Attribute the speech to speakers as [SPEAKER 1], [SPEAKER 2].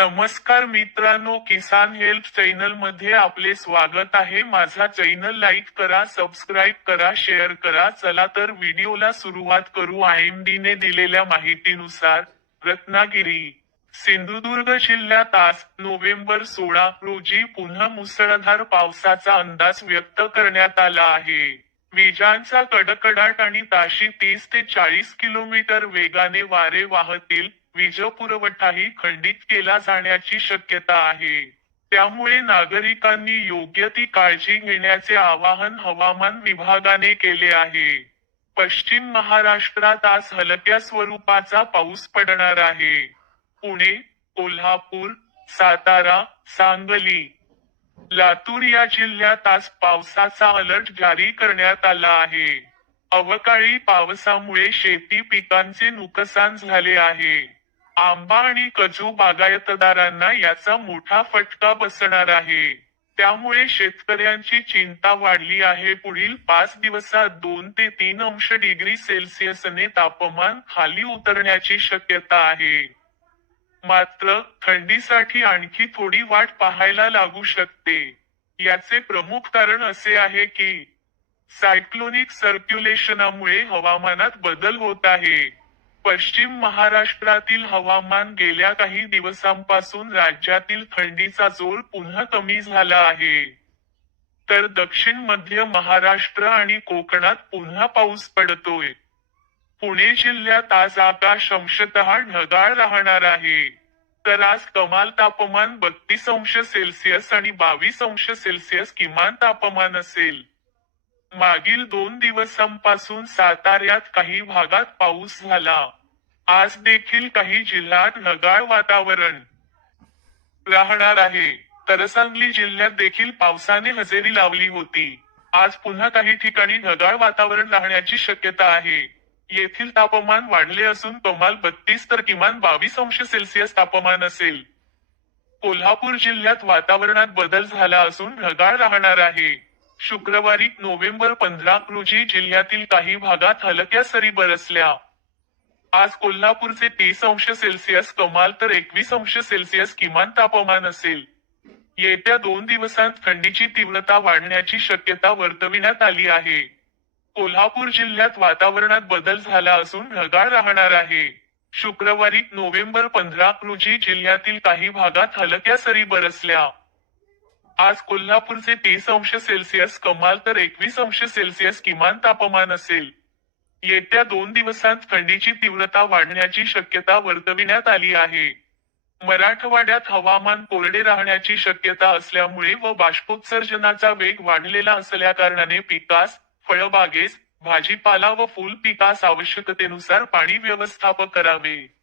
[SPEAKER 1] नमस्कार मित्रांनो किसान हेल्प चॅनलमध्ये आपले स्वागत आहे. माझा चॅनल लाईक करा सबस्क्राईब करा शेअर करा. चला तर व्हिडिओला सुरुवात करू. IMD ने दिलेल्या माहितीनुसार रत्नागिरी सिंधुदुर्ग जिल्ह्यात आज नोव्हेंबर सोळा रोजी पुन्हा मुसळधार पावसाचा अंदाज व्यक्त करण्यात आला आहे. विजांचा कडकडाट आणि ताशी तीस ते चाळीस किलोमीटर वेगाने वारे वाहतील. वीज पुरवठाही खंडित केला जाण्याची शक्यता आहे. त्यामुळे नागरिकांनी योग्य ती काळजी घेण्याचे आवाहन हवामान विभागाने केले आहे. पश्चिम महाराष्ट्रात आज हलक्या स्वरूपाचा पाऊस पडणार आहे. पुणे कोल्हापूर सातारा सांगली लातूर या जिल्ह्यात आज पावसाचा अलर्ट जारी करण्यात आला आहे. अवकाळी पावसामुळे शेती पिकांचे नुकसान झाले आहे. आंबा आणि कजू बागायतदारांना याचा मोठा फटका बसणार आहे. त्यामुळे शेतकऱ्यांची चिंता वाढली आहे. पुढील पाच दिवसात दोन ते तीन अंश डिग्री सेल्सिअसने तापमान खाली उतरण्याची शक्यता आहे. मात्र थंडीसाठी आणखी थोडी वाट पाहायला लागू शकते. याचे प्रमुख कारण असे आहे की सायक्लोनिक सर्क्युलेशनामुळे हवामानात बदल होत आहे. पश्चिम महाराष्ट्रातील हवामान गेल्या काही दिवसांपासून राज्यातील थंडीचा जोर पुन्हा कमी झाला आहे. तर दक्षिण मध्य महाराष्ट्र आणि कोकणात पुन्हा पाऊस पडतोय. पुणे जिल्ह्यात आज आकाश अंशतः ढगाळ राहणार आहे. तर आज कमाल तापमान बत्तीस अंश सेल्सिअस आणि बावीस अंश सेल्सिअस किमान तापमान असेल. मागील दोन दिवसांपासून साताऱ्यात काही भागात पाऊस झाला. आज देखील काही जिल्ह्यात ढगाळ वातावरण राहणार आहे. तर सांगली जिल्ह्यात देखील पावसाने हजेरी लावली होती. आज पुन्हा काही ठिकाणी ढगाळ वातावरण राहण्याची शक्यता आहे. येथील तापमान वाढले असून कमाल बत्तीस तर किमान बावीस अंश सेल्सिअस तापमान असेल. कोल्हापूर जिल्ह्यात वातावरणात बदल झाला असून ढगाळ राहणार आहे. शुक्रवारी नोव्हेंबर पंधरा रोजी जिल्ह्यातील काही भागात हलक्या सरी बरसल्या. आज कोल्हापूरचे तीस अंश सेल्सिअस कमाल तर एकवीस अंश सेल्सिअस किमान तापमान असेल. येत्या दोन दिवसांत थंडीची तीव्रता वाढण्याची शक्यता वर्तविण्यात आली आहे. कोल्हापूर जिल्ह्यात वातावरणात बदल झाला असून ढगाळ राहणार आहे. शुक्रवारी नोव्हेंबर पंधरा रोजी जिल्ह्यातील काही भागात हलक्या सरी बरसल्या. आज कोल्हापूरचे तीस अंश सेल्सिअस कमाल तर एकवीस अंश सेल्सिअस किमान तापमान असेल. येत्या दोन दिवसांत थंडीची तीव्रता वाढण्याची शक्यता वर्तविण्यात आली आहे. मराठवाड्यात हवामान कोरडे राहण्याची शक्यता असल्यामुळे व बाष्पोत्सर्जनाचा वेग वाढलेला असल्याकारणाने पिकास फळबागेस भाजीपाला व फूल पिकास आवश्यकतेनुसार पाणी व्यवस्थापन करावे.